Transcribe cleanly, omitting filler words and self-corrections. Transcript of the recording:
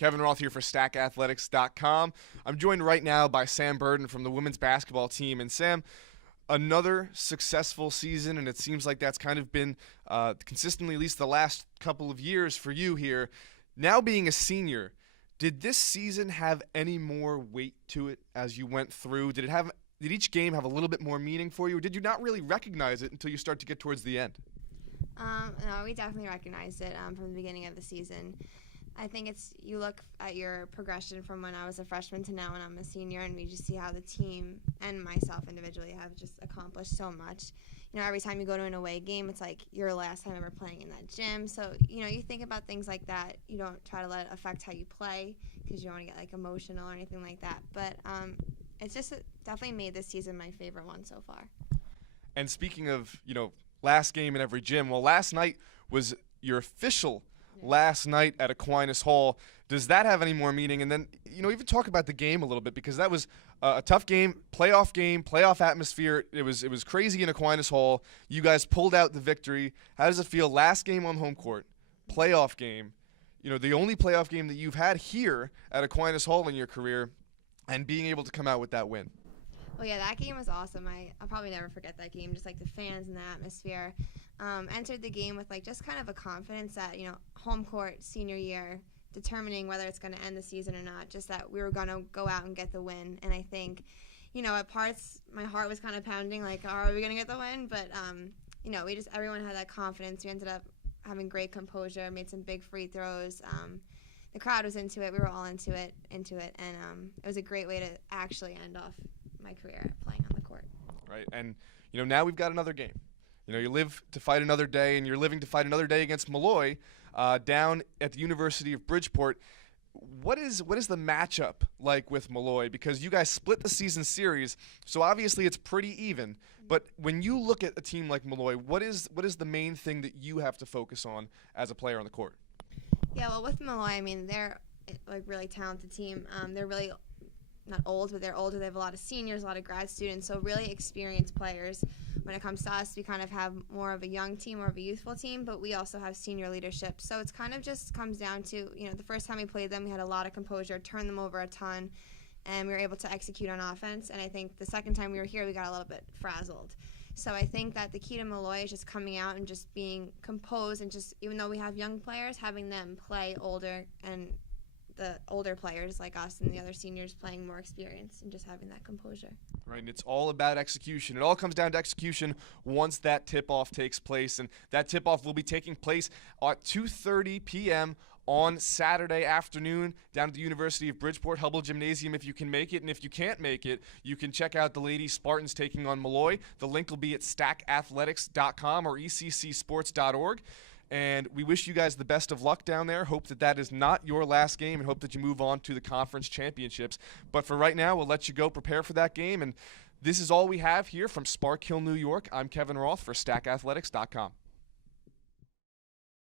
Kevin Roth here for StackAthletics.com. I'm joined right now by Sam Burden from the women's basketball team. And Sam, another successful season, and it seems like that's kind of been consistently, at least the last couple of years for you here. Now being a senior, did this season have any more weight to it as you went through? Did each game have a little bit more meaning for you, or did you not really recognize it until you start to get towards the end? No, we definitely recognized it from the beginning of the season. I think you look at your progression from when I was a freshman to now when I'm a senior, and we just see how the team and myself individually have just accomplished so much. You know, every time you go to an away game, it's like your last time ever playing in that gym. So, you know, you think about things like that. You don't try to let it affect how you play because you don't want to get, like, emotional or anything like that. But it's just definitely made this season my favorite one so far. And speaking of, last game in every gym, well, last night was your official last night at Aquinas Hall. Does that have any more meaning? And then, even talk about the game a little bit, because that was a tough game, playoff atmosphere. It was crazy in Aquinas Hall. You guys pulled out the victory. How does it feel? Last game on home court, playoff game, the only playoff game that you've had here at Aquinas Hall in your career, and being able to come out with that win. Well, yeah, that game was awesome. I'll probably never forget that game, just like the fans and the atmosphere. Entered the game with just kind of a confidence that, home court, senior year, determining whether it's going to end the season or not, just that we were going to go out and get the win. And I think, at parts, my heart was kind of pounding, like, are we going to get the win? But, everyone had that confidence. We ended up having great composure, made some big free throws. The crowd was into it. We were all into it. And it was a great way to actually end off my career playing on the court. Right, and now we've got another game. You live to fight another day, and you're living to fight another day against Malloy down at the University of Bridgeport. What is the matchup like with Malloy? Because you guys split the season series, so obviously it's pretty even. But when you look at a team like Malloy, what is the main thing that you have to focus on as a player on the court? Yeah, well, with Malloy, I mean, they're really talented team. They're really not old, but they're older. They have a lot of seniors, a lot of grad students, so really experienced players. When it comes to us, we kind of have more of a young team, more of a youthful team, but we also have senior leadership. So it's kind of just comes down to, the first time we played them, we had a lot of composure, turned them over a ton, and we were able to execute on offense. And I think the second time we were here, we got a little bit frazzled. So I think that the key to Malloy is just coming out and just being composed, and just, even though we have young players, having them play older, and the older players like us and the other seniors playing more experience, and just having that composure. Right, and it's all about execution. It all comes down to execution once that tip-off takes place, and that tip-off will be taking place at 2:30 p.m. on Saturday afternoon down at the University of Bridgeport Hubble Gymnasium if you can make it. And if you can't make it, you can check out the ladies Spartans taking on Malloy. The link will be at StackAthletics.com or ECCSports.org. And we wish you guys the best of luck down there. Hope that is not your last game, and hope that you move on to the conference championships. But for right now, we'll let you go prepare for that game. And this is all we have here from Spark Hill, New York. I'm Kevin Roth for StackAthletics.com.